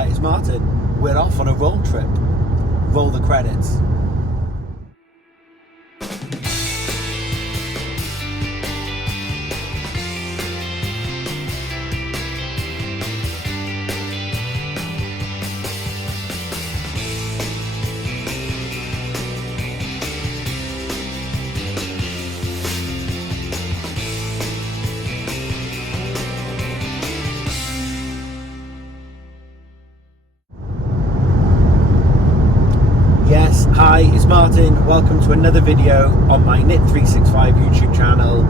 Hi, it's Martin. We're off on a road trip. Roll the credits. Hi, it's Martin. Welcome to another video on my Knit365 YouTube channel.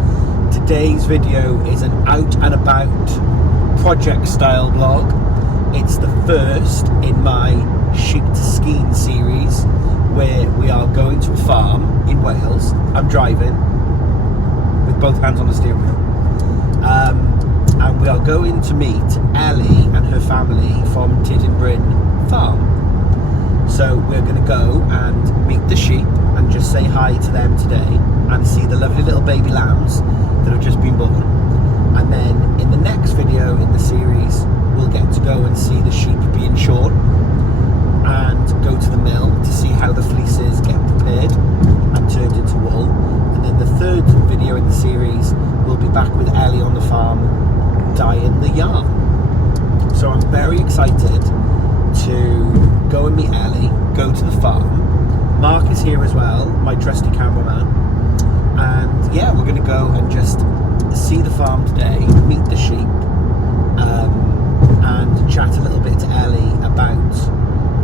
Today's video is an out and about project style vlog. It's the first in my Sheep to Skein series where we are going to a farm in Wales. I'm driving with both hands on the steering wheel. And we are going to meet Ellie and her family from Tyddyn Bryn Farm. So we're going to go and meet the sheep and just say hi to them today and see the lovely little baby lambs that have just been born. And then in the next video in the series, we'll get to go and see the sheep being shorn and go to the mill to see how the fleeces get prepared and turned into wool. And then the third video in the series, we'll be back with Ellie on the farm dyeing the yarn. So I'm very excited to go and meet Ellie, go to the farm. Mark is here as well, my trusty cameraman. And yeah, we're going to go and just see the farm today, meet the sheep, and chat a little bit to Ellie about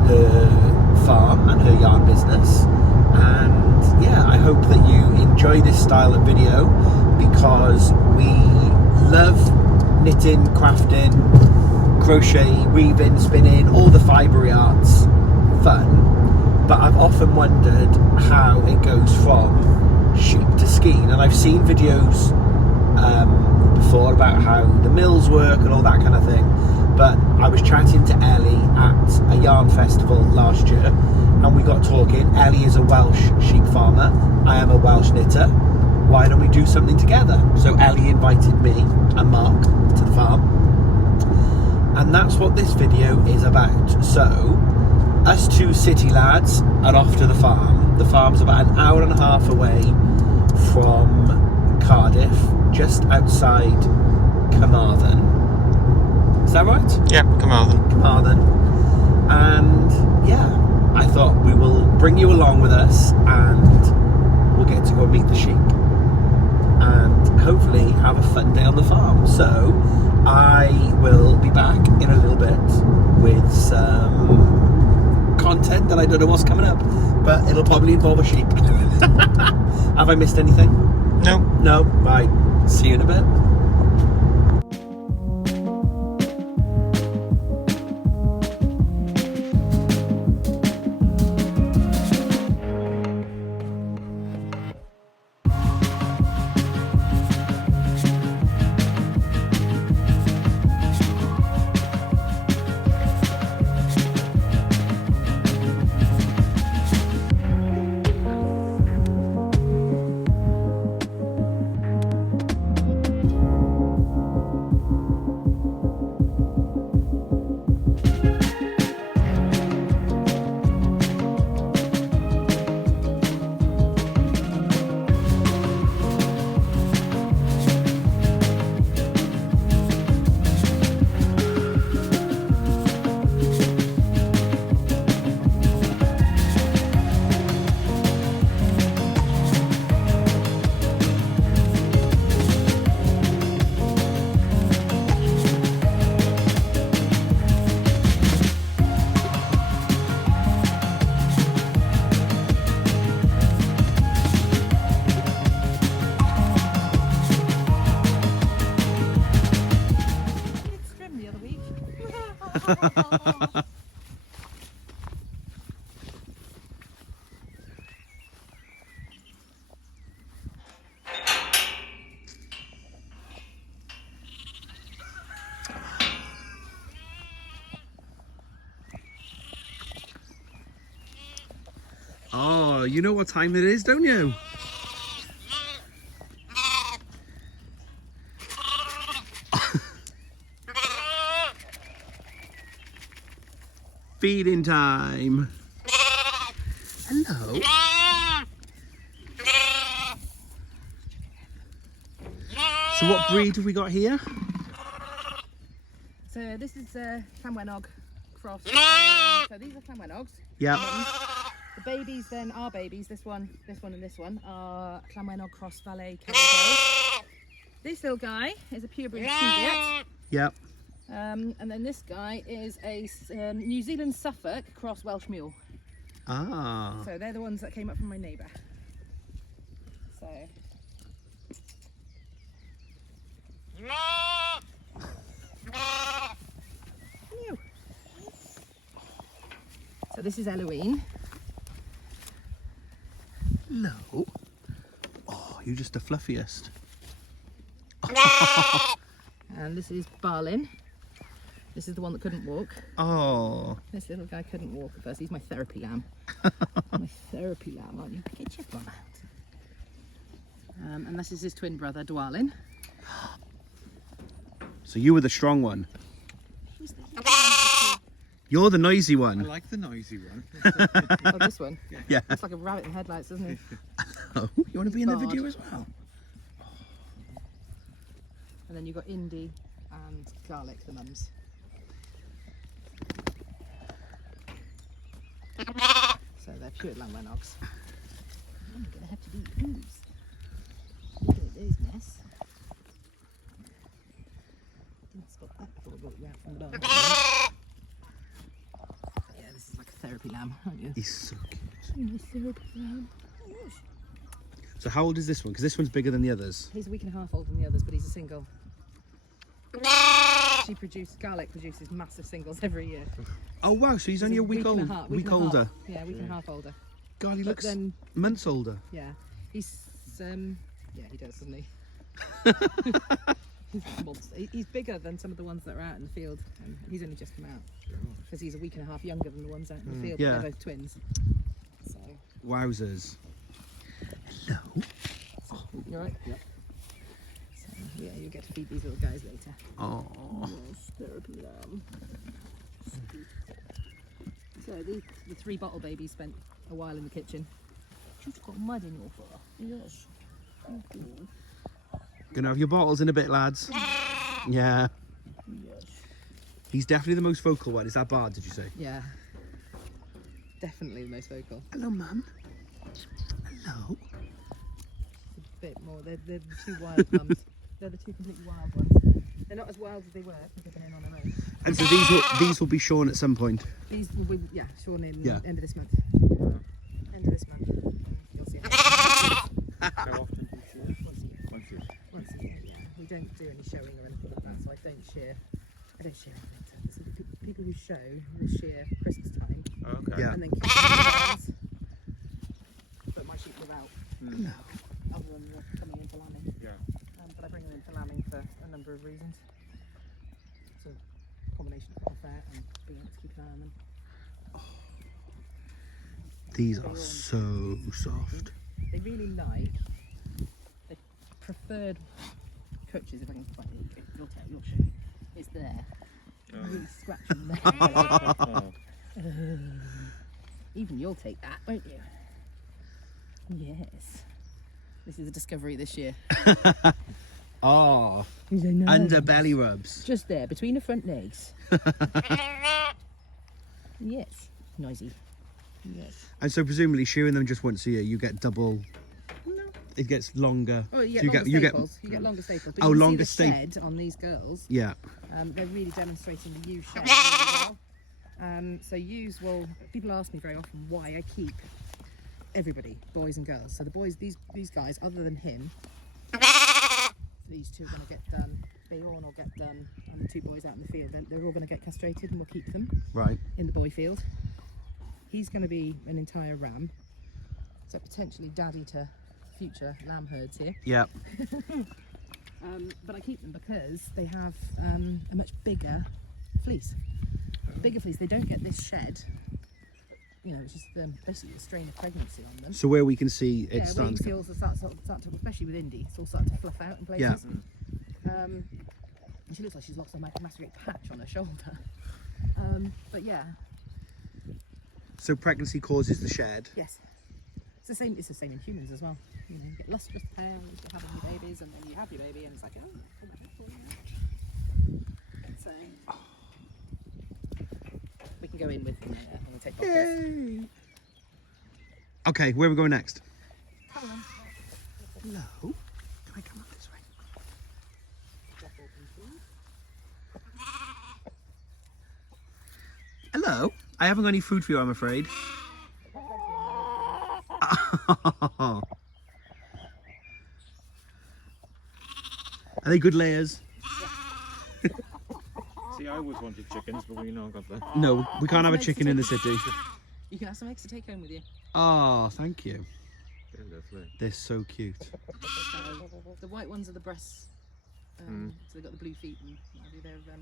her farm and her yarn business. And yeah, I hope that you enjoy this style of video because we love knitting, crafting, crochet, weaving, spinning, all the fibre arts fun, but I've often wondered how it goes from sheep to skein. And I've seen videos before about how the mills work and all that kind of thing, but I was chatting to Ellie at a yarn festival last year and we got talking. Ellie is a Welsh sheep farmer, I am a Welsh knitter. Why don't we do something together? So Ellie invited me and Mark to the farm. And that's what this video is about. So, us two city lads are off to the farm. The farm's about an hour and a half away from Cardiff, just outside Carmarthen. Is that right? Yeah, Carmarthen. And yeah, I thought we will bring you along with us and we'll get to go meet the sheep and hopefully have a fun day on the farm. So, I will be back in a little bit with some content that I don't know what's coming up, but it'll probably involve a sheep. Have I missed anything? No. No? Right. See you in a bit. Oh, you know what time it is, don't you? Feeding time. Hello. So what breed have we got here? So this is Llanwenog cross. So these are Llanwenogs. Yeah. The babies then are babies. This one, and this one are Llanwenog cross Valais, Kerry. This little guy is a purebred Cheviot. Yep. And then this guy is a New Zealand Suffolk cross Welsh mule. Ah. So they're the ones that came up from my neighbour. So. So this is Ellie. Hello. Oh, you're just the fluffiest. And this is Balin. This is the one that couldn't walk. Oh. This little guy couldn't walk at first. He's my therapy lamb. My therapy lamb, aren't you? Get your bum out. And this is his twin brother, Dwalin. So you were the strong one. You're the noisy one. I like the noisy one. Oh, this one? Yeah. It's like a rabbit in headlights, doesn't he? Oh, you want to be in the video as well? And then you've got Bindi and Garlick, the mums. So they're pure Llanwenogs. I'm going to have to do ooze. Look at those mess. Didn't spot that before I got you out from the barn. Yeah, this is like a therapy lamb, aren't you? He's so cute. My therapy lamb. So how old is this one? Because this one's bigger than the others. He's a week and a half older than the others, but he's a single. Garlic produces massive singles every year. Oh wow, so he's only a week old, week older. Yeah, a week and a half older. God, he But looks then- months older. Yeah, he's yeah, he does, doesn't he? He's a monster. He's bigger than some of the ones that are out in the field, and he's only just come out because he's a week and a half younger than the ones out in the field. Yeah. They're both twins. So Wowzers. Hello. you alright? Yep. So yeah, you get to feed these little guys later. Oh. Yes, therapy lamb. So the 3 bottle babies spent a while in the kitchen. You've got mud in your fur. Yes. Gonna have your bottles in a bit, lads. Yeah. Yes. He's definitely the most vocal one. Is that Bard, did you say? Yeah. Definitely the most vocal. Hello, mum. Hello. A bit more. They're the 2 wild mums. They're the 2 completely wild ones. They're not as wild as they were because they've been in on their own. And so these will be shorn at some point. These will be, yeah, shorn in end of this month. End of this month. You'll see. How often do you shear? Once a year. Once a year, yeah. We don't do any showing or anything like that, so I don't shear anything. So the people who show will shear Christmas time. Oh, okay. Yeah. And then keep the but my sheep live out. No. Other than the coming in for lambing. Yeah. But I bring them in for lambing for a number of reasons. It's a combination of welfare and being able to keep an eye on them. These are so soft. They really like the preferred coaches, if I can find it, you'll show me. It's there. Really scratching there. Oh. Even you'll take that, won't you? Yes. This is a discovery this year. Oh. He's a nice. Under belly rubs. Just there, between the front legs. Yes. Noisy. Yes. And so presumably shearing them just once a year, you get double. No. It gets longer. Oh, you So get longer staples. You get longer staples. But Oh, you can longer see the shed on these girls. Yeah. They're really demonstrating the ewes shed really well. So ewes will. People ask me very often why I keep everybody, boys and girls. So the boys, these guys, other than him, these 2 are going to get done. Beorn will get done, and the 2 boys out in the field. They're all going to get castrated, and we'll keep them Right. in the boy field. He's going to be an entire ram, so potentially daddy to future lamb herds here. Yeah. But I keep them because they have a much bigger fleece. Bigger fleece. They don't get this shed. You know, it's just basically a strain of pregnancy on them. So where we can see it Yeah, stands. wing seals will start to, especially with Bindi, it's all starting to fluff out in places. Yeah. And she looks like she's lost a massive great patch on her shoulder. But yeah, So pregnancy causes the shed. Yes. It's the same. It's the same in humans as well. You know, you get lustrous pale, you're having your babies, and then you have your baby, and it's like, oh, so we can go in with them. I'm gonna take bottles. Yay! Okay, where are we going next? Come on. Hello. Can I come up this way? Hello. I haven't got any food for you, I'm afraid. Are they good layers? See, I always wanted chickens, but we now got that. No, we can't have a chicken in the city. You can have some eggs to take home with you. Oh, thank you. Yeah, that's right. They're so cute. So, the white ones are the breasts. So they've got the blue feet and whatever.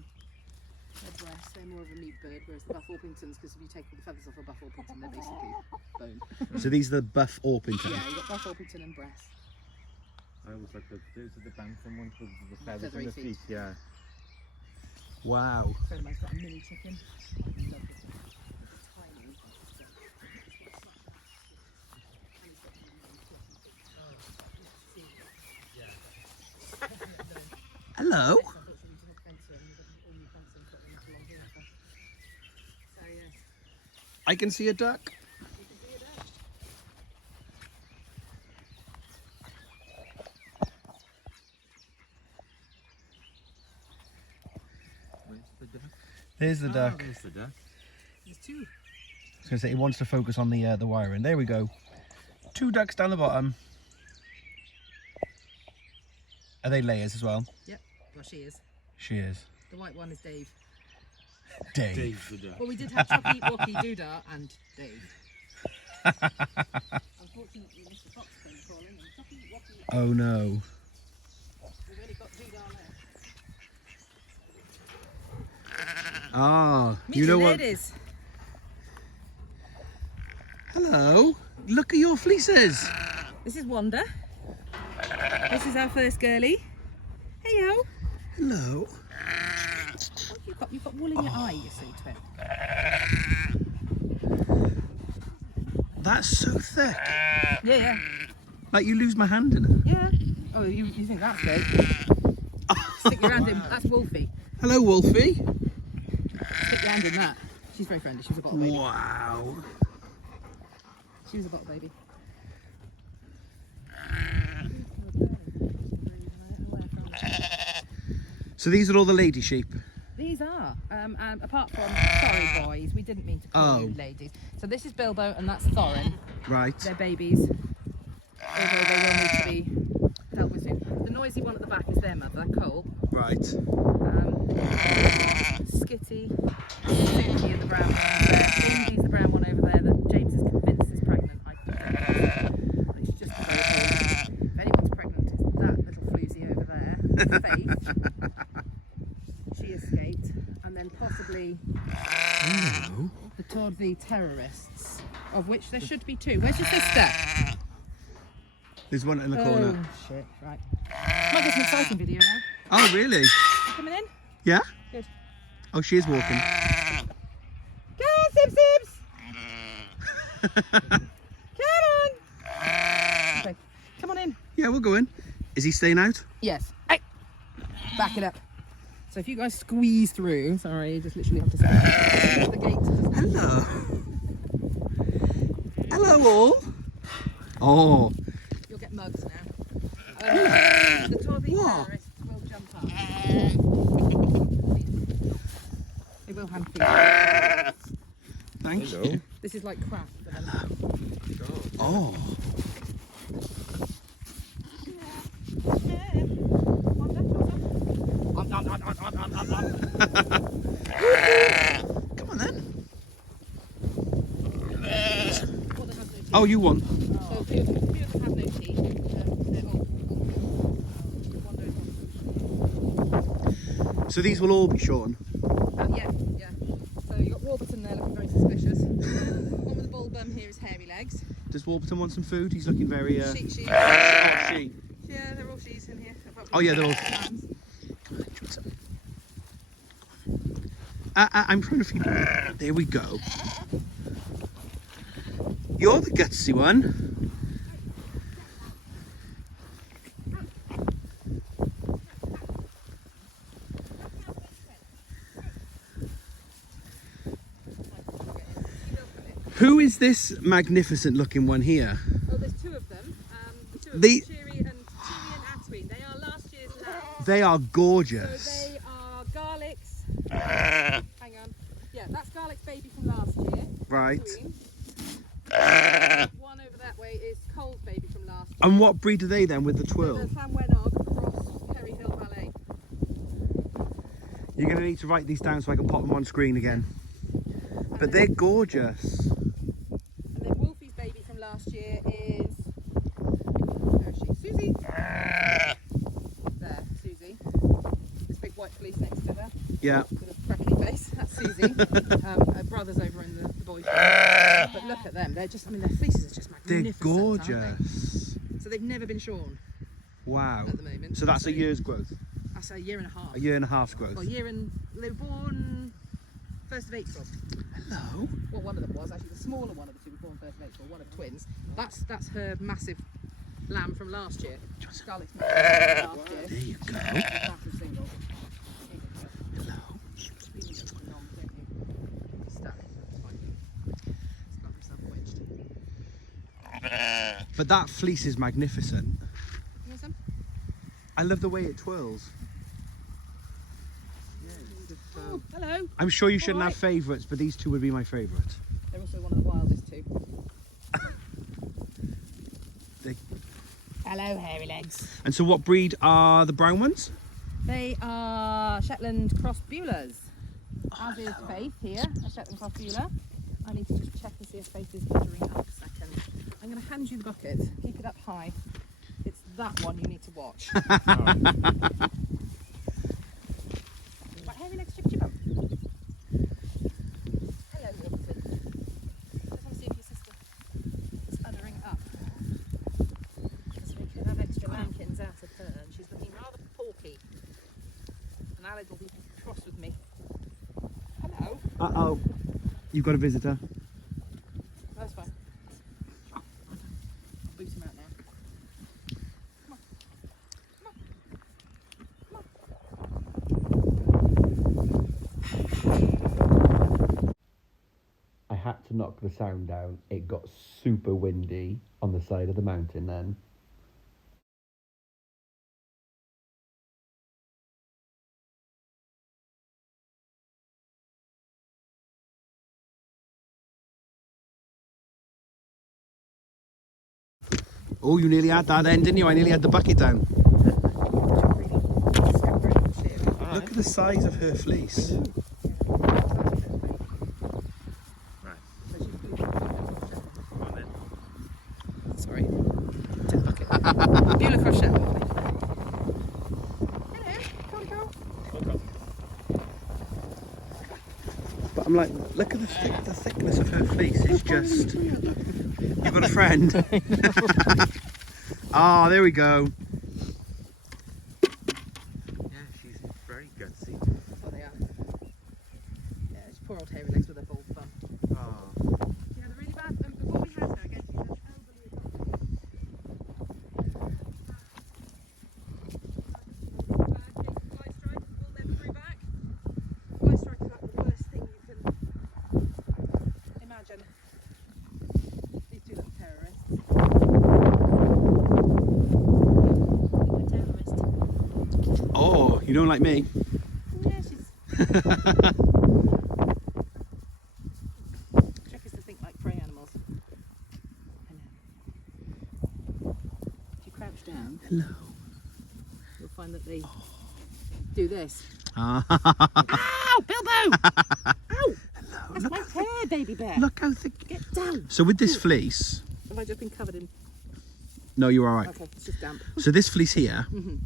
They're breasts. They're more of a meat bird, whereas the Buff Orpingtons, because if you take all the feathers off a Buff Orpington, they're basically bone. So these are the Buff Orpington. Yeah, you've got Buff Orpington and breasts. I always like those are the bantam ones with the feathers Feathery and the feet. feet. Yeah. Wow. A friend of mine's got a mini chicken. Tiny. Hello. I can see a duck. There's the duck. There's the duck. There's two. I was going to say, it wants to focus on the wiring. There we go. 2 ducks down the bottom. Are they layers as well? Yep. Well, she is. She is. The white one is Dave. Dave. Dave's the duck. Well, we did have Chucky, Walkie, Doodah, and Dave. Unfortunately, Mr. Fox came calling, and Chucky, Walkie, Oh no. we've only got Doodah left. Ah, Meet you know the what? ladies. Hello. Look at your fleeces. This is Wanda. This is our first girlie. Heyo. Hello. Oh, you've got wool in your eye, you see, twin. That's so thick. Yeah. Like you lose my hand in it. Yeah. Oh, you think that's big? Stick your hand in. That's Wolfie. Hello, Wolfie. Stick your hand in that. She's very friendly. She was a bottle baby. Wow. She was a bottle baby. So these are all the lady sheep. These are, apart from, sorry boys, we didn't mean to call you ladies. So this is Bilbo and that's Thorin. Right. They're babies, although they will need to be dealt with soon. The noisy one at the back is their mother, Cole. Right. Skitty, Sukie are the brown ones there. Bindi's the brown one over there that James is convinced is pregnant. I don't know. But it's just a very cool. If anyone's pregnant, it's that little floozy over there. Faith. She escaped. And then possibly the Tordvi terrorists, of which there should be 2. Where's your sister? There's one in the corner. Oh, shit. Right. Might get an exciting video now. Oh, really? You coming in? Yeah? Good. Oh, she is walking. Come on, Sibs Sibs! Come on! Okay, come on in. Yeah, we'll go in. Is he staying out? Yes. Hey. Back it up. So if you guys squeeze through, sorry, you just literally have to say the gate. Hello. Hello, all. Oh. You'll get mugs now. The Tordvi terrorists will jump up. They will hand feed. Thank Hello. you. This is like crap for them. Oh. Come on then. Oh, you want? So a few of them have no teeth. They're all. So these will all be shorn. Yeah. So you got Warburton there looking very suspicious. One with the bull bum here is hairy legs. Does Warburton want some food? He's looking very. She. Oh, she. Yeah, they're all she's in here. Oh yeah, they're all. I'm trying to feed them. There we go. You're the gutsy one. Who is this magnificent looking one here? Oh, there's two of them. Cheery and Atween. They are last year's lambs. They are gorgeous. So they are Garlick's. Hang on. Yeah, that's Garlick's baby from last year. Right. One over that way is Cole's baby from last year. And what breed are they then with the twill? The Llanwenog cross Kerry Hill Valais. You're going to need to write these down so I can pop them on screen again. But they're gorgeous. And then Wolfie's baby from last year is... Where is she? Susie. There, Susie. This big white fleece next to her. Yeah. With a freckly face. That's Susie. Her brother's over in the boys' room. But look at them. They're just, I mean, their fleeces are just magnificent. They're gorgeous. Aren't they? So they've never been shorn Wow. at the moment. So that's a year's growth? That's a year and a half. A year and a half's growth? Well, they were born 1st of April. Hello. Well, one of them was actually the smaller one of the two was born 1st of April, one of twins. That's her massive lamb from last year. Garlick's massive from last year. There you go. Massive single. Hello. But that fleece is magnificent. You want some? I love the way it twirls. Oh, hello. I'm sure you shouldn't All have favourites, but these two would be my favourite. They're also one of the wildest too. Hello, hairy legs. And so what breed are the brown ones? They are Shetland cross Beulahs. As is Faith here, a Shetland cross Beulah. I need to just check and see if Faith is buttering up a second. I'm going to hand you the bucket. Keep it up high. It's that one you need to watch. Right, hairy legs, chip chip up. Hello, Wilton. Just want to see if your sister is uttering up. So we can have extra lambkins out of her, and she's looking rather porky. And Alec will be cross with me. Hello. Uh-oh. You've got a visitor. That's fine. Boot him out now. Come on. Come on. I had to knock the sound down. It got super windy on the side of the mountain then. Oh, you nearly had that then, didn't you? I nearly had the bucket down. Look at the size of her fleece. Sorry. Take the bucket. Beulah cross Shetland. Hello. Come. But I'm like, look at the thickness of her fleece. It's just... You've got a friend. Ah, there we go. Yeah, she's very gutsy. That's what they are. Yeah, it's poor old hairy legs with their bald bum. Oh. Yeah, they're really bad. What we have now, again, she's an elderly adult. Fly strike will never grow back. Fly strike is like the worst thing you can imagine. These two little terrorists. Terrorist. Oh, you don't like me? Yeah, she's. Trick is to think like prey animals. I know. If you crouch down, Hello. you'll find that they do this. Ah. Ow, Bilbo! Ow! Hello. That's my hair, baby bear. Look how thick. Get down. So with this fleece, Have I just been covered in? no, you're all right. Okay, it's just damp. So this fleece here, Mhm.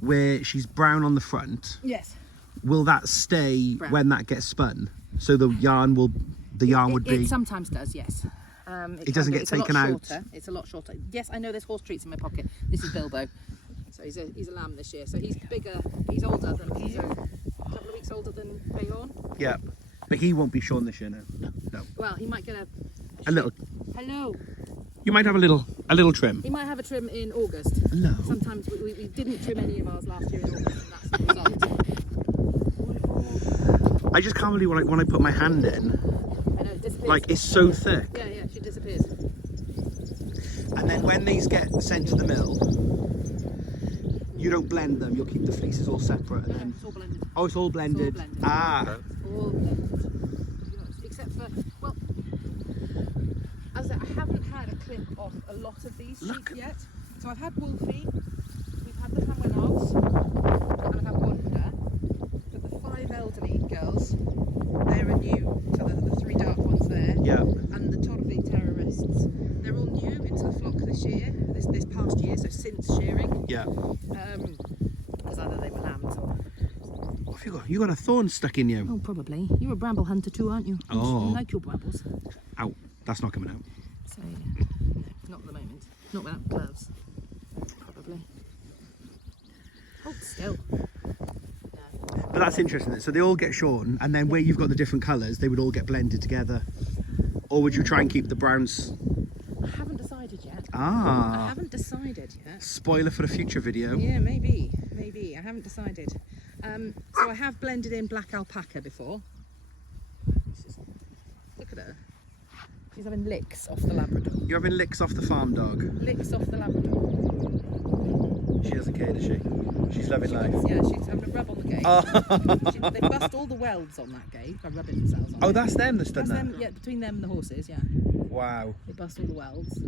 where she's brown on the front, Yes. will that stay Brown. when that gets spun? So the yarn would be. It sometimes does, yes. It doesn't get taken out. It's a lot shorter. Yes, I know there's horse treats in my pocket. This is Bilbo. So he's a lamb this year. So he's bigger. He's older than he's a couple of weeks older than Balin. Yeah, but he won't be shorn this year now. No. Well, he might get A little. Hello. You might have a little trim. He might have a trim in August. Hello. Sometimes we didn't trim any of ours last year in August, and that's the result. I just can't believe when I put my hand in, I know, it disappears. like it's so thick. Yeah, she disappears. And then when these get sent to the mill, you don't blend them. You'll keep the fleeces all separate. And then It's all blended. oh, it's all blended. blended. Ah. All blended. Except for, well, as I haven't had a clip of a lot of these sheep yet. So I've had Wolfie, we've had the Llanwenogs, and I've had Wanda. But the 5 elderly girls, they're a new, so the 3 dark ones there. Yeah. And the Torfi terrorists, they're all new into the flock this year, this past year, so since shearing. Yeah. Because either they were lambs or... What have you got? You got a thorn stuck in you. Oh, probably. You're a bramble hunter too, aren't you? Oh. You like your brambles. Ow. That's not coming out. So, yeah. No, not at the moment. Not without gloves. Probably. Hold still. No. But that's interesting. So they all get shorn, and then where you've got the different colours, they would all get blended together. Or would you try and keep the browns? I haven't decided yet. I Ah. haven't decided yet. Spoiler for a future video. Yeah, maybe. Maybe. I haven't decided. So I have blended in black alpaca before. Look at her. She's having licks off the Labrador. You're having licks off the farm dog. Licks off the Labrador. She doesn't care, does she? She's loving life. Yeah, she's having a rub on the gate. Oh. They bust all the welds on that gate by rubbing themselves on Oh, it. that's them that's done That's that? them, yeah, between them and the horses, yeah. Wow. They bust all the welds.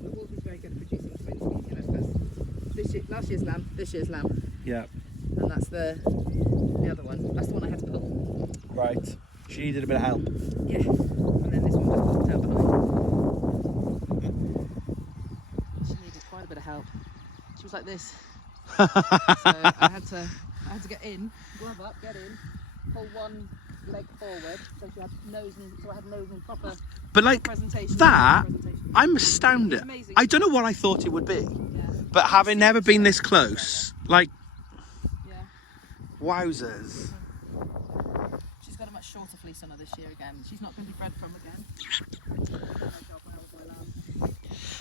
The wolf is very good at producing twins. You know, last year's lamb, this year's lamb, Yeah. and that's the other one. That's the one I had to pull. Right. She needed a bit of help. Yeah, and then this one just popped out behind. She needed quite a bit of help. She was like this. So I had to get in, grab up, get in, pull one leg forward, so she had nose and so I had nose and proper. But like presentation. that, Presentation. I'm astounded. It's amazing. I don't know what I thought it would be, Yeah. but having never been this close, like, Yeah. wowzers. She's got a much shorter fleece on her this year again. She's not going to be bred from again.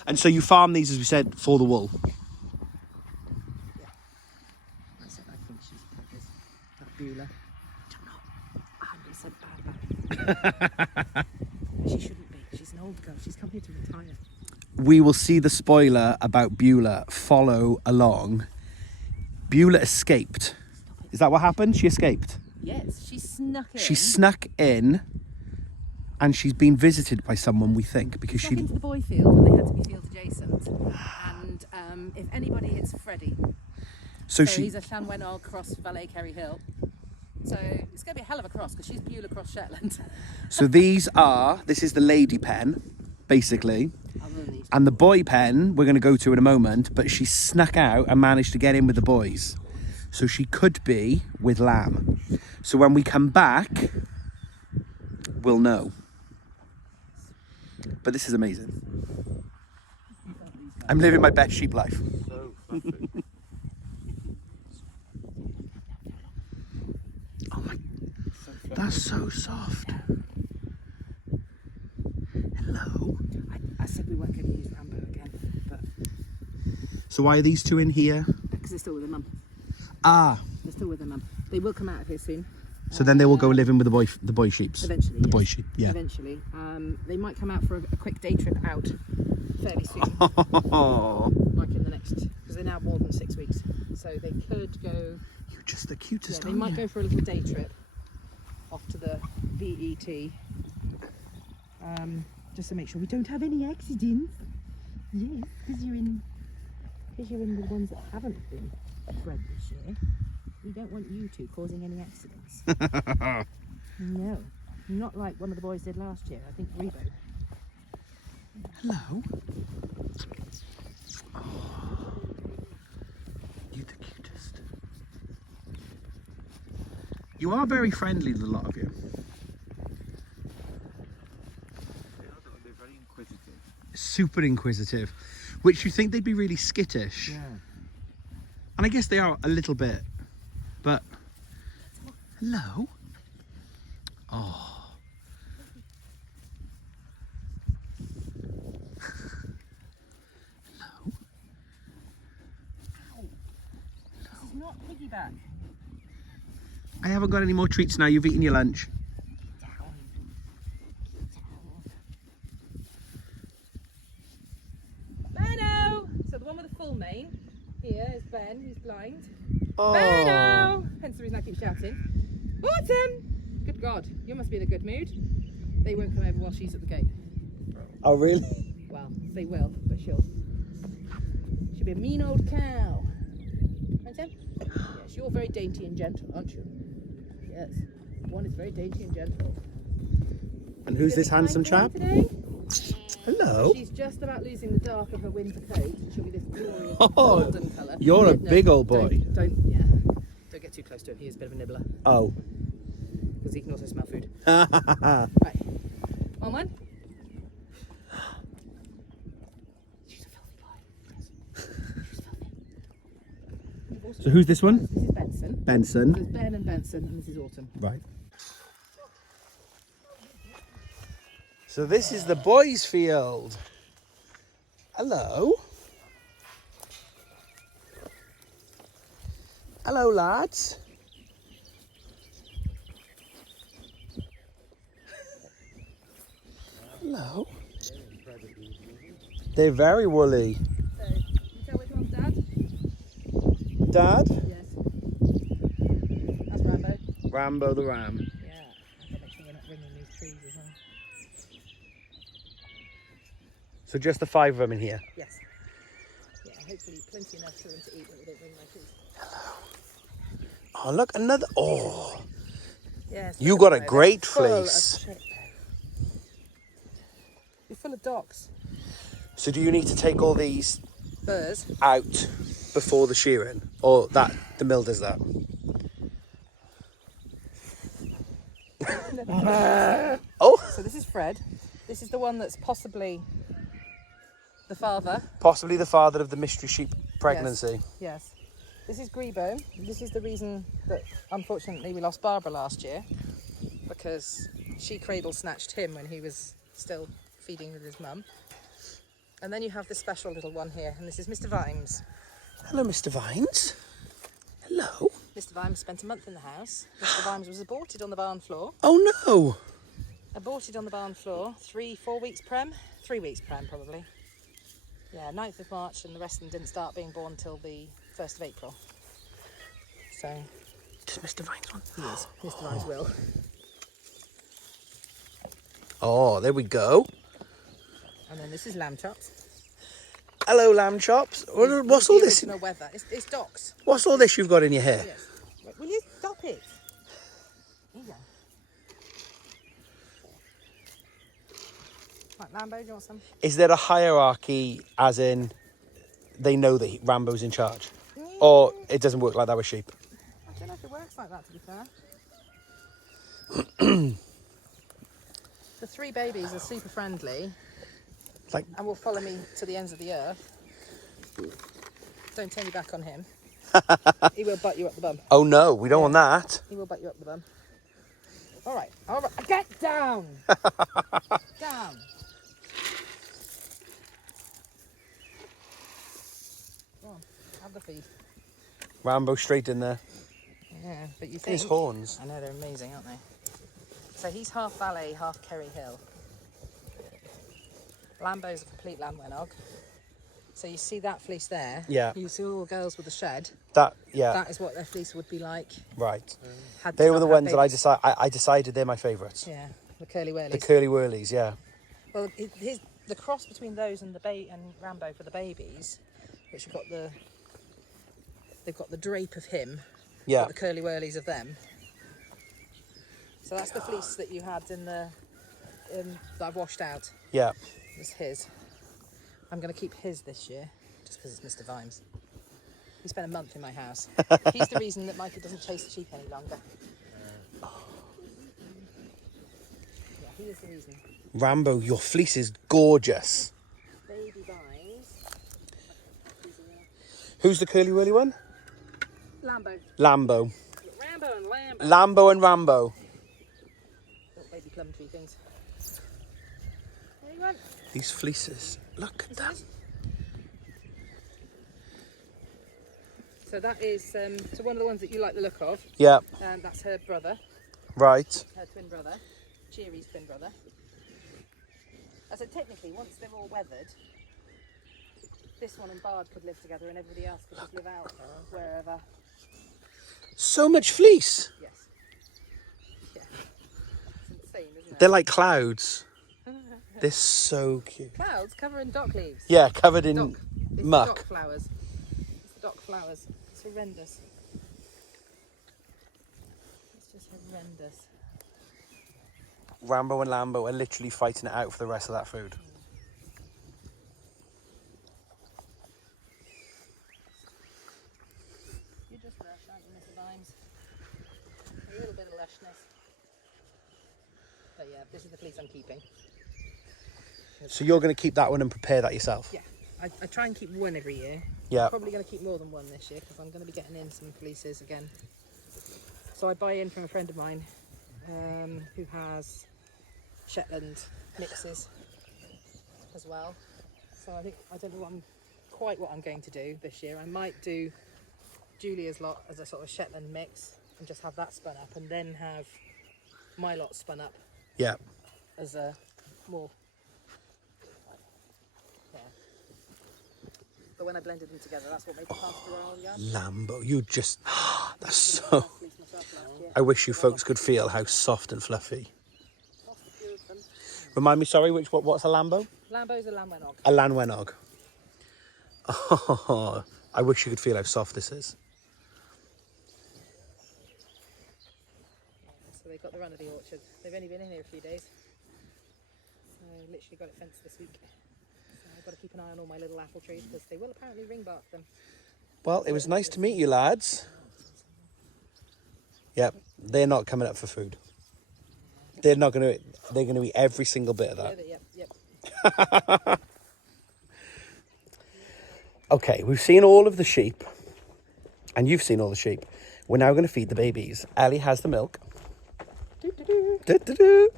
And so you farm these, as we said, for the wool. I said I think she's preggers. That Beulah. Don't know. 100% bad about it. She shouldn't be. She's an old girl. She's come here to retire. We will see the spoiler about Beulah follow along. Beulah escaped. Is that what happened? She escaped. Yes, she snuck in. She snuck in, and she's been visited by someone, we think, because Snuck into the boy field when they had to be field adjacent. And if anybody hits Freddie, So he's a Llanwenog cross Valais Kerry Hill. So it's going to be a hell of a cross because she's Beulah cross Shetland. So this is the lady pen, basically. Other than these. And the boy pen we're going to go to in a moment, but she snuck out and managed to get in with the boys. So she could be with Lamb. So when we come back, we'll know. But this is amazing. I'm living my best sheep life. So classic. Oh my, that's so soft. Hello. I said we weren't going to use Rambo again, but So why are these two in here? because they're still with their mum. Ah, They're still with their mum. They will come out of here soon. so then they will go live in with the boy sheeps. Eventually, The yes. boy sheep, yeah. Eventually. They might come out for a quick day trip out fairly soon. Oh, Like in the next, because they're now more than 6 weeks. So they could go, you're just the yeah, cutest. they aren't might you? go for a little day trip off to the VET. Just to make sure we don't have any accidents. Yes, because you're in the ones that haven't been bred this year. We don't want you two causing any accidents. No, not like one of the boys did last year. I think Rebo. Hello. Oh, you're the cutest. You are very friendly, the lot of you. They're very inquisitive. Super inquisitive, which you think they'd be really skittish. Yeah. And I guess they are a little bit, but Hello. Oh. Hello. It's not piggyback. I haven't got any more treats now. You've eaten your lunch. Benno! So the one with the full mane here is Ben, who's blind. Oh. Benno! Hence the reason I keep shouting. Autumn! Good God, you must be in a good mood. They won't come over while she's at the gate. Oh, really? Well, they will, but she'll be a mean old cow. Right, Tim? Yes, you're very dainty and gentle, aren't you? Yes, one is very dainty and gentle. And who's this handsome chap? Today? Hello. She's just about losing the dark of her winter coat. She'll be this glorious Oh, golden colour. you're a big old boy. Don't get too close to him. He is a bit of a nibbler. Oh. Because he can also smell food. Right. On. She's a filthy boy. She's filthy. So who's this one? This is Benson. Benson. There's Ben and Benson, and this is Autumn. Right. So this is the boys' field. Hello. Hello, lads. Hello. They're very woolly. So, you tell which one's Dad? Dad? Yes. That's Rambo. Rambo the ram. Yeah. I've got to make sure we're not ringing these trees as well. So just the 5 of them in here. Yes. Yeah, hopefully plenty enough for them to eat when we don't ring my trees. Oh, look, another. Oh, Yes. you got a great fleece. You're full of docks. So do you need to take all these Furs. out before the shearing, or that the mill does that? Oh, So this is Fred. This is the one that's possibly the father. possibly the father of the mystery sheep pregnancy. Yes. This is Grebo. This is the reason that unfortunately we lost Barbara last year, because she cradle snatched him when he was still feeding with his mum. And then you have this special little one here, and this is Mr. Vimes. Hello, Mr. Vines. Hello. Mr. Vimes spent a month in the house. Mr. Vimes was aborted on the barn floor. Oh no. Aborted on the barn floor. 4 weeks prem. 3 weeks prem, probably. Yeah, 9th of March, and the rest of them didn't start being born till the 1st of April. So, Does Mr. Vines want? he is. Mr. Vimes will. Oh, there we go. And then this is lamb chops. Hello, lamb chops. What's all this? No weather. It's docks. What's all this you've got in your hair? Yes. Wait, will you stop it? Here you go. Right, Lambo, do you want some? Is there a hierarchy, as in they know that Rambo's in charge, or it doesn't work like that with sheep? I don't know if it works like that, to be fair. The 3 babies are super friendly. Like, And will follow me to the ends of the earth. Don't turn your back on him. He will butt you up the bum. oh no, we don't want that. He will butt you up the bum. All right. Get down. Down. Go on, have the feed. Rambo straight in there. Yeah, but you think... His horns. I know, they're amazing, aren't they? So he's half Valais, half Kerry Hill. Lambo's a complete Llanwenog. So you see that fleece there? Yeah. You see all the girls with the shed? That, yeah, That is what their fleece would be like. right. Had They to were not the have ones that I babies. decided they're my favourites. Yeah, the curly whirlies. The curly whirlies, yeah. Well, the cross between those and and Rambo for the babies, which have got they've got the drape of him, Yeah. got the curly whirlies of them. So that's the fleece that you had that I've washed out. Yeah. It's his. I'm going to keep his this year, just because it's Mr. Vimes. He spent a month in my house. He's the reason that Mikey doesn't chase the sheep any longer. Yeah, he is the reason. Rambo, your fleece is gorgeous. Baby Vimes. Who's the curly whirly one? Lambo. Lambo. Lambo and Lambo. Lambo and Rambo. Little baby plum tree things. There you went. These fleeces. Look at them. So that is so one of the ones that you like the look of. Yeah. That's her brother, Right. her twin brother, Cheery's twin brother. I said technically, once they're all weathered, this one and Bard could live together, and everybody else could just live out wherever. So much fleece. Yes. Yeah. It's insane, isn't it? They're like clouds. They're so cute. Clouds covered in dock leaves. Yeah, covered in Dock. It's muck. The dock flowers. It's the dock flowers. It's horrendous. It's just horrendous. Rambo and Lambo are literally fighting it out for the rest of that food. You're just lush, aren't you, Mr. Vimes? A little bit of lushness. But yeah, this is the fleece I'm keeping. So you're going to keep that one and prepare that yourself? Yeah, I try and keep one every year. Yeah. I'm probably going to keep more than one this year because I'm going to be getting in some fleeces again. So I buy in from a friend of mine who has Shetland mixes as well. So I don't know quite what I'm going to do this year. I might do Julia's lot as a sort of Shetland mix and just have that spun up, and then have my lot spun up Yeah. as a more. Yeah. But when I blended them together, that's what made the pastoral yarn. Lambo, you just... That's so... Fleece myself last year. I wish you folks could feel how soft and fluffy. Lost a few of them. Remind me, sorry, what's a Lambo? Lambo's a Llanwenog. A Llanwenog. Oh, I wish you could feel how soft this is. So they've got the run of the orchard. They've only been in here a few days. So I literally got it fenced this week. So I've got to keep an eye on all my little apple trees because they will apparently ring bark them. Well, it was nice to meet you, lads. Yep, they're not coming up for food. They're not going to... They're going to eat every single bit of that. Yep. Okay, we've seen all of the sheep. And you've seen all the sheep. We're now going to feed the babies. Ellie has the milk. Do-do-do.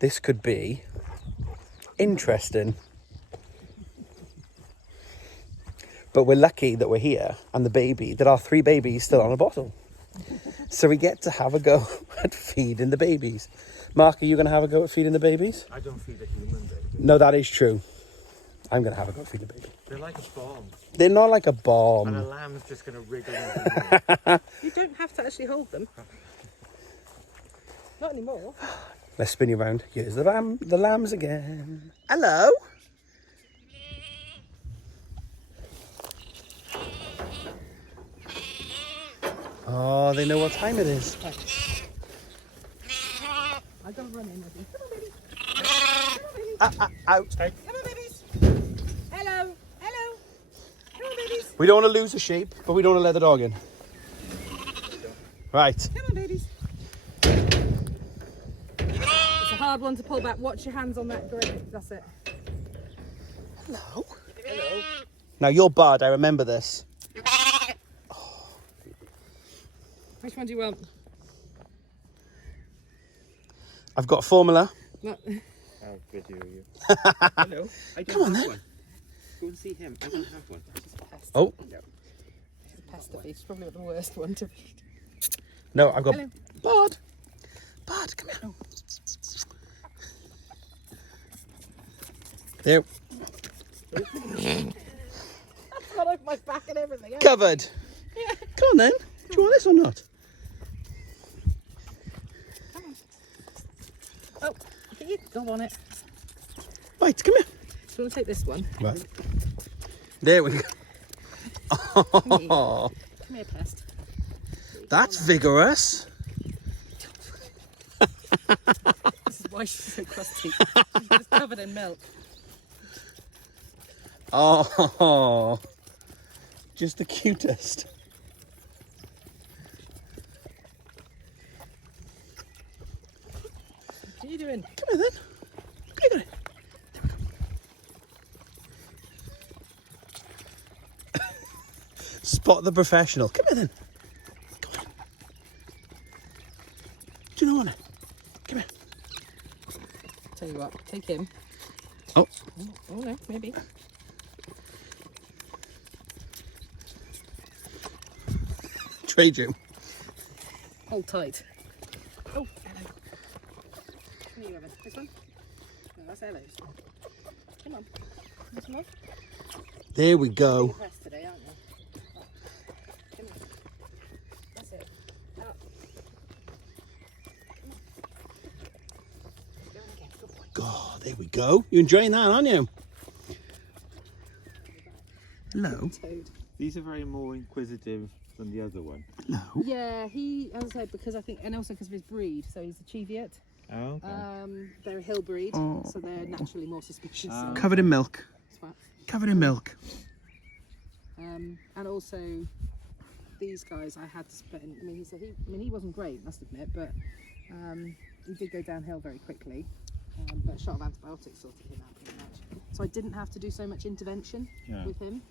This could be interesting. But we're lucky that we're here and that our 3 babies still on a bottle. So we get to have a go at feeding the babies. Mark, are you going to have a go at feeding the babies? I don't feed a human baby. No, that is true. I'm going to have a go at feeding the baby. They're like a bomb. They're not like a And a bomb. lamb's just going to wriggle in. You don't have to actually hold them. Not anymore. Let's spin you around. Here's the lambs again. Hello. Oh, they know what time it is. I don't run in with you. Come on, baby. Come on, baby. Out. Come on, babies. Hello. Hello. Come on, babies. We don't want to lose a sheep, but we don't want to let the dog in. Right. Come on, babies. It's a hard one to pull back. Watch your hands on that grip. That's it. Hello. Hello. Now you're Bud, I remember this. Which one do you want? I've got a formula. No. I'll video you. Hello. I don't Come on, have then. one. Go and see him. I don't have one. Oh. Pasta feed. It's probably the worst one to feed. No, I've got Hello. Bud. Bud, come here. There. I've got off my back and everything. Covered. Yeah. Come on then. Do you want this or not? Oh, I think you can go on it. Right, come here. Do you want to take this one? Right. There we go. Oh, Come here, pest. that's vigorous. This is why she's so crusty. She's just covered in milk. Oh, just the cutest. What are you doing? Come here then. Come here. Spot the professional. Come here then. Come on. Do you know what? Come here. Tell you what, take him. Oh. Oh no, maybe. Trade you. Hold tight. Oh, hello. What are you having? This one? No, that's Ellie's. Come on. This one? There we go. You're depressed today, aren't you? Oh. Come on. That's it. Up. Come on. Go on again. Good boy. God, there we go. You're enjoying that, aren't you? Hello. Toad. These are very more inquisitive than the other one. Hello. Yeah, he, as I said, because I think, and also because of his breed. So he's a Cheviot. Oh, okay. They're a hill breed, Oh. so they're naturally more suspicious. Covered in milk. Swats. Covered in milk. And also these guys, I had to spend. I mean, he wasn't great, must admit, but he did go downhill very quickly. But a shot of antibiotics sorted him out pretty much. So I didn't have to do so much intervention with him,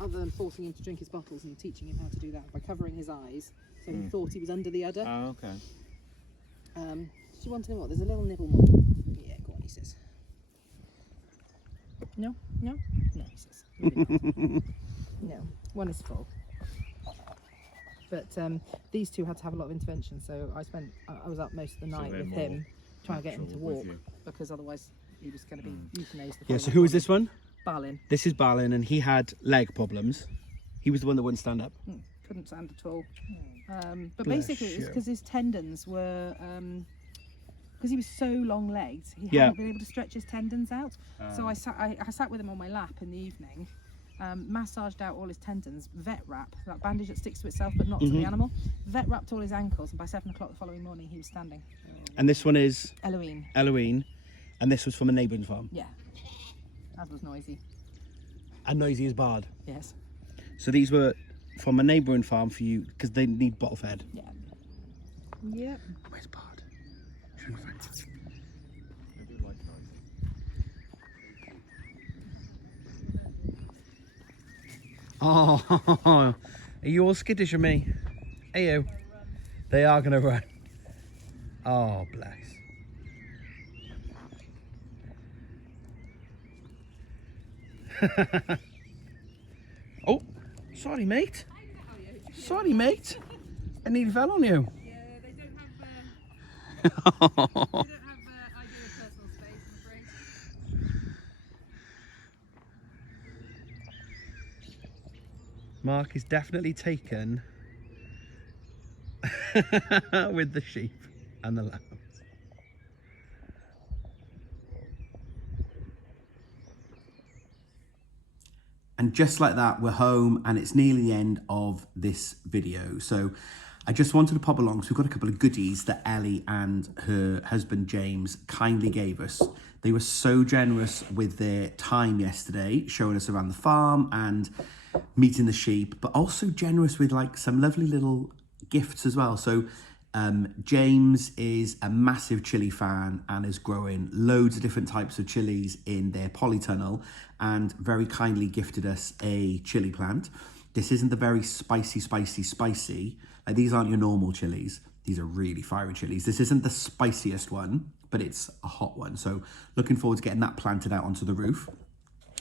other than forcing him to drink his bottles and teaching him how to do that by covering his eyes, so he thought he was under the udder. Oh, okay. Do you want to know what? There's a little nibble more. Yeah, go on, he says. No, no, no, he says. Really not. No, one is full. But these two had to have a lot of intervention, so I was up most of the night with him trying to get him to walk, because otherwise he was going to be euthanized. Yeah, so who was this one? Balin. This is Balin, and he had leg problems. He was the one that wouldn't stand up. Couldn't stand at all. But Bless basically it was you. because his tendons were, because he was so long-legged, he Yeah. hadn't been able to stretch his tendons out. So I sat with him on my lap in the evening, massaged out all his tendons, vet wrap, that bandage that sticks to itself but not to the animal, vet wrapped all his ankles, and by 7 o'clock the following morning he was standing. And this one is Eloine. and this was from a neighbouring farm. Yeah. As was Noisy. And Noisy is Bard. Yes. So these were from a neighbouring farm for you, because they need bottle fed. Yeah. Yep. Where's Bard? Trying to find him. They do like noise. Oh, are you all skittish of me? Are you? They are going to run. Oh, bless. Oh, sorry, mate. Sorry, mate. I nearly fell on you. Yeah, they don't have ideal personal space, I'm afraid. Mark is definitely taken with the sheep and the lambs. And just like that, we're home, and it's nearly the end of this video. So I just wanted to pop along. So we've got a couple of goodies that Ellie and her husband James kindly gave us. They were so generous with their time yesterday, showing us around the farm and meeting the sheep, but also generous with like some lovely little gifts as well. So James is a massive chili fan and is growing loads of different types of chilies in their polytunnel, and very kindly gifted us a chili plant. This isn't the very spicy. Like, these aren't your normal chilies. These are really fiery chilies. This isn't the spiciest one, but it's a hot one. So looking forward to getting that planted out onto the roof.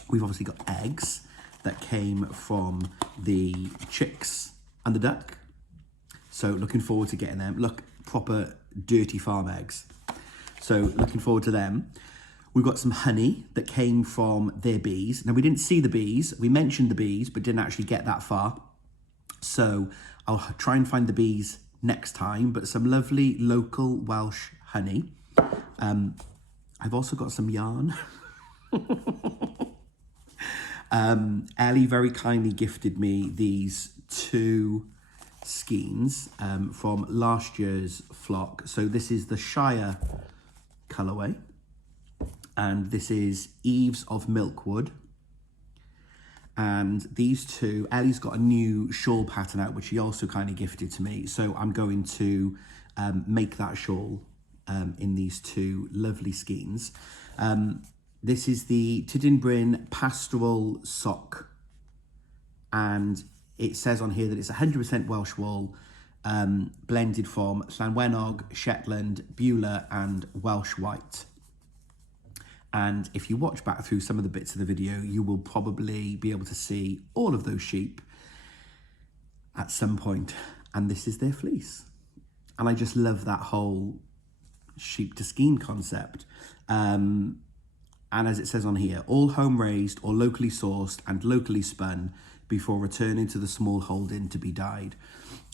We've obviously got eggs that came from the chicks and the duck. So looking forward to getting them. Look, proper dirty farm eggs. So looking forward to them. We've got some honey that came from their bees. Now, we didn't see the bees. We mentioned the bees, but didn't actually get that far. So I'll try and find the bees next time, but some lovely local Welsh honey. I've also got some yarn. Ellie very kindly gifted me these 2 skeins from last year's flock. So this is the Shire colourway, and this is Eves of Milkwood. And these 2, Ellie's got a new shawl pattern out, which she also kindly gifted to me. So I'm going to make that shawl in these 2 lovely skeins. This is the Tyddyn Bryn Pastoral Sock and it says on here that it's 100% Welsh wool, blended from Llanwenog, Shetland, Beulah and Welsh white. And if you watch back through some of the bits of the video, you will probably be able to see all of those sheep at some point. And this is their fleece. And I just love that whole sheep to skein concept. And as it says on here, all home raised or locally sourced and locally spun before returning to the small holding to be dyed.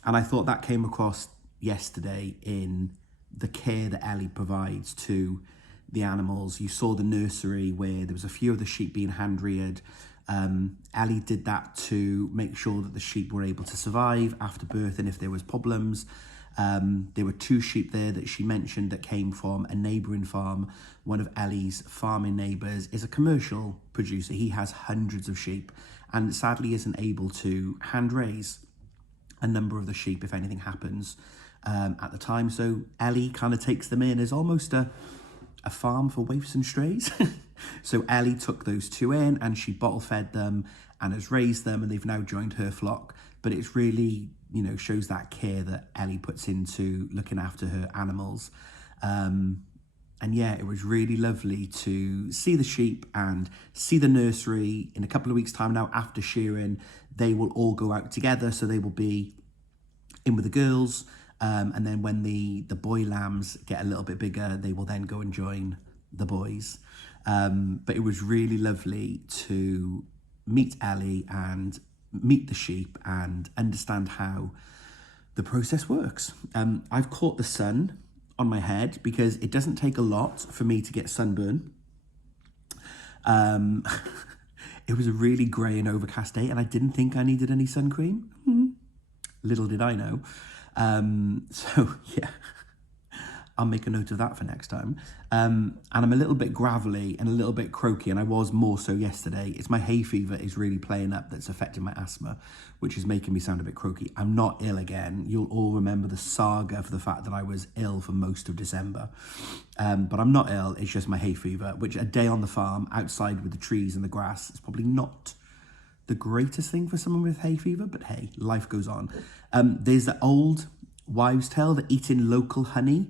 And I thought that came across yesterday in the care that Ellie provides to the animals. You saw the nursery where there was a few of the sheep being hand reared. Ellie did that to make sure that the sheep were able to survive after birth and if there was problems. There were 2 sheep there that she mentioned that came from a neighbouring farm. One of Ellie's farming neighbours is a commercial producer. He has hundreds of sheep and sadly isn't able to hand raise a number of the sheep if anything happens at the time. So Ellie kind of takes them in as almost a farm for waifs and strays. So Ellie took those 2 in and she bottle fed them and has raised them, and they've now joined her flock. But it's really, you know, shows that care that Ellie puts into looking after her animals. And yeah, it was really lovely to see the sheep and see the nursery. In a couple of weeks' time now, after shearing, they will all go out together. So they will be in with the girls. And then when the boy lambs get a little bit bigger, they will then go and join the boys. But it was really lovely to meet Ellie and meet the sheep and understand how the process works. I've caught the sun on my head because it doesn't take a lot for me to get sunburn. It was a really grey and overcast day and I didn't think I needed any sun cream. Little did I know. So yeah, I'll make a note of that for next time. And I'm a little bit gravelly and a little bit croaky, and I was more so yesterday. It's my hay fever is really playing up that's affecting my asthma, which is making me sound a bit croaky. I'm not ill again. You'll all remember the saga for the fact that I was ill for most of December. But I'm not ill, it's just my hay fever, which a day on the farm outside with the trees and the grass is probably not the greatest thing for someone with hay fever, but hey, life goes on. There's the old wives' tale that eating local honey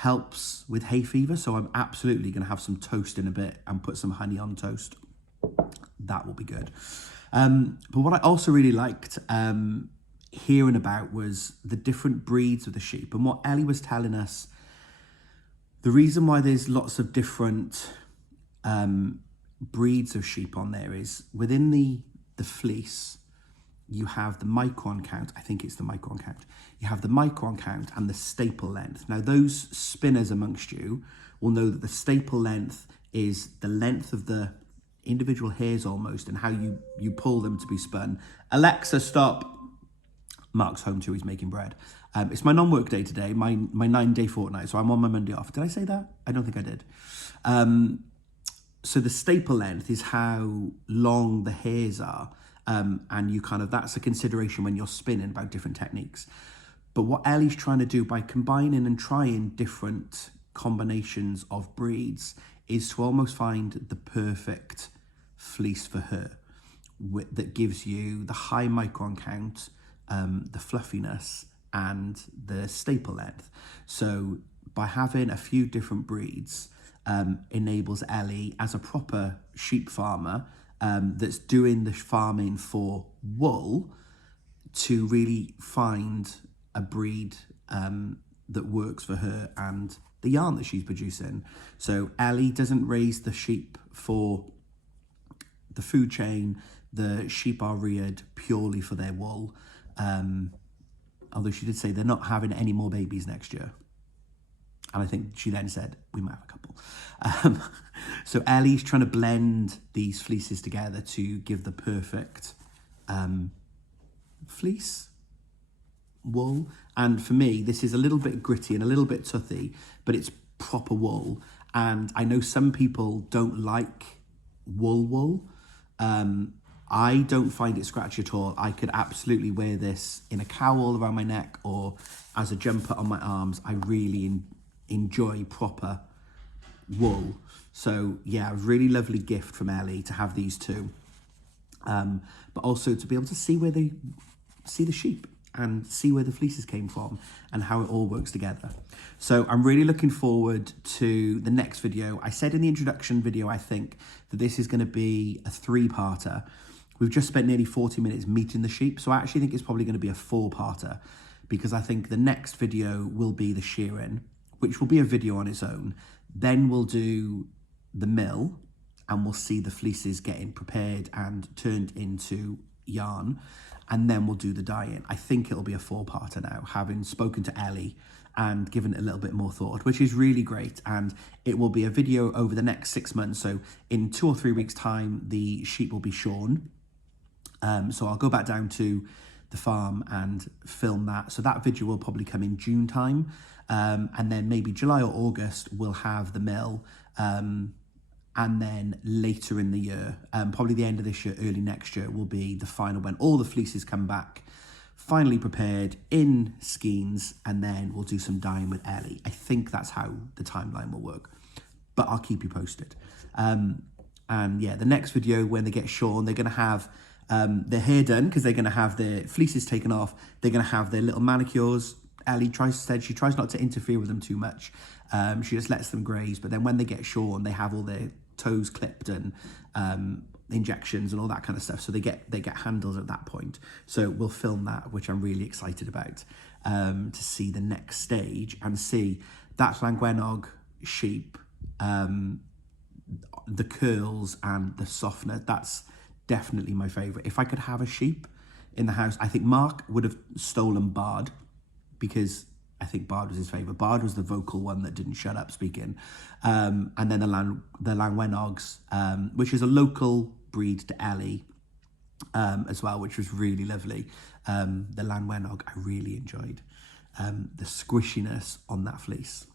helps with hay fever, so I'm absolutely going to have some toast in a bit and put some honey on toast. That will be good. But what I also really liked hearing about was the different breeds of the sheep, and what Ellie was telling us, the reason why there's lots of different breeds of sheep on there is within the fleece, you have the micron count. I think it's the micron count. You have the micron count and the staple length. Now, those spinners amongst you will know that the staple length is the length of the individual hairs almost and how you pull them to be spun. Alexa, stop. Mark's home too, he's making bread. It's my non-work day today, my 9-day fortnight, so I'm on my Monday off. Did I say that? I don't think I did. So the staple length is how long the hairs are. And you kind of, that's a consideration when you're spinning about different techniques. But what Ellie's trying to do by combining and trying different combinations of breeds is to almost find the perfect fleece for her that gives you the high micron count, the fluffiness and the staple length. So by having a few different breeds enables Ellie as a proper sheep farmer that's doing the farming for wool to really find a breed that works for her and the yarn that she's producing. So Ellie doesn't raise the sheep for the food chain. The sheep are reared purely for their wool. Although she did say they're not having any more babies next year. And I think she then said, we might have a couple. So Ellie's trying to blend these fleeces together to give the perfect fleece, wool. And for me, this is a little bit gritty and a little bit toothy, but it's proper wool. And I know some people don't like wool. I don't find it scratchy at all. I could absolutely wear this in a cowl around my neck or as a jumper on my arms. I really enjoy proper wool. So yeah, a really lovely gift from Ellie to have these two. but also to be able to see where they see the sheep and see where the fleeces came from and how it all works together. So I'm really looking forward to the next video. I said in the introduction video, I think, that this is going to be a 3-parter. We've just spent nearly 40 minutes meeting the sheep, so I actually think it's probably going to be a 4-parter, because I think the next video will be the shearing, which will be a video on its own. Then we'll do the mill, and we'll see the fleeces getting prepared and turned into yarn, and then we'll do the dyeing. I think it'll be a 4-parter now, having spoken to Ellie and given it a little bit more thought, which is really great. And it will be a video over the next 6 months. So in 2 or 3 weeks' time, the sheep will be shorn. So I'll go back down to the farm and film that. So that video will probably come in June time. And then maybe July or August, we'll have the mill. And then later in the year, probably the end of this year, early next year, will be the final, when all the fleeces come back, finally prepared in skeins, and then we'll do some dyeing with Ellie. I think that's how the timeline will work, but I'll keep you posted. And yeah, the next video, when they get shorn, they're going to have their hair done, because they're going to have their fleeces taken off. They're going to have their little manicures. Ellie tries not to interfere with them too much. She just lets them graze, but then when they get shorn, they have all their toes clipped and injections and all that kind of stuff, so they get handles at that point. So we'll film that, which I'm really excited about, to see the next stage and see that Llanwenog sheep, the curls and the softness. That's definitely my favorite. If I could have a sheep in the house, I think Mark would have stolen Bard, because I think Bard was his favourite. Bard was the vocal one that didn't shut up speaking. And then the Llanwenogs, which is a local breed to Ellie as well, which was really lovely. The Llanwenog I really enjoyed. The squishiness on that fleece.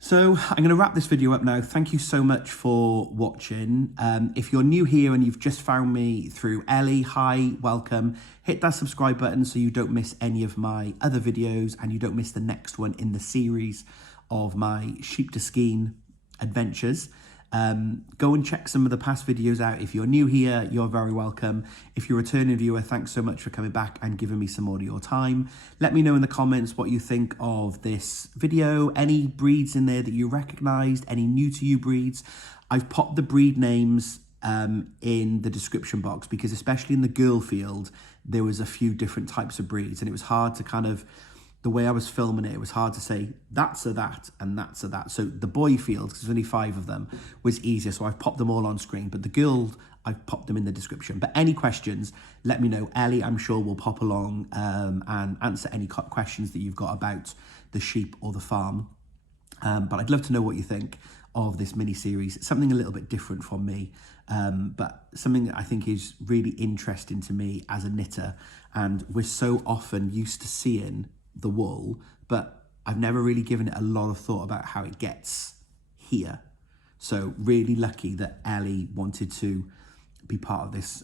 So I'm going to wrap this video up now. Thank you so much for watching. If you're new here and you've just found me through Ellie, hi, welcome. Hit that subscribe button so you don't miss any of my other videos and you don't miss the next one in the series of my sheep to skein adventures. Go and check some of the past videos out. If you're new here, you're very welcome. If you're a returning viewer, thanks so much for coming back and giving me some more of your time. Let me know in the comments what you think of this video. Any breeds in there that you recognised, any new to you breeds. I've popped the breed names in the description box, because especially in the girl field, there was a few different types of breeds, and it was hard to kind of, the way I was filming it was hard to say that's a that and that's a that. So the boy field, because there's only 5 of them, was easier. So I've popped them all on screen, but the girl, I've popped them in the description. But any questions, let me know. Ellie, I'm sure, will pop along and answer any questions that you've got about the sheep or the farm. But I'd love to know what you think of this mini-series. It's something a little bit different from me, but something that I think is really interesting to me as a knitter. And we're so often used to seeing the wool, but I've never really given it a lot of thought about how it gets here. So really lucky that Ellie wanted to be part of this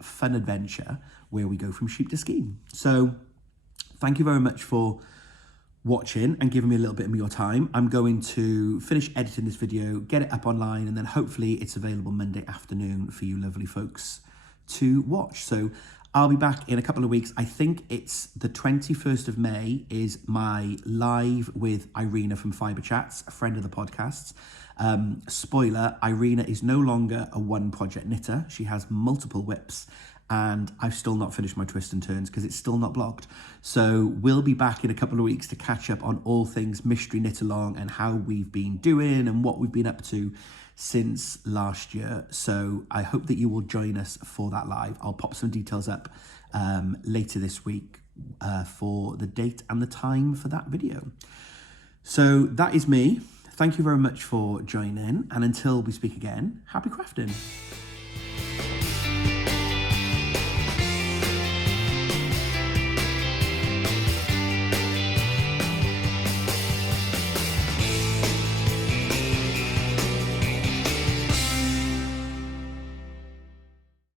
fun adventure where we go from sheep to skein. So thank you very much for watching and giving me a little bit of your time. I'm going to finish editing this video, get it up online, and then hopefully it's available Monday afternoon for you lovely folks to watch. So I'll be back in a couple of weeks. I think it's the 21st of May is my live with Irina from Fibre Chats, a friend of the podcasts. Spoiler, Irina is no longer a one project knitter. She has multiple whips, and I've still not finished my twists and turns because it's still not blogged. So we'll be back in a couple of weeks to catch up on all things Mystery Knit Along and how we've been doing and what we've been up to since last year. So I hope that you will join us for that live. I'll pop some details up later this week for the date and the time for that video. So that is me. Thank you very much for joining, and until we speak again, happy crafting.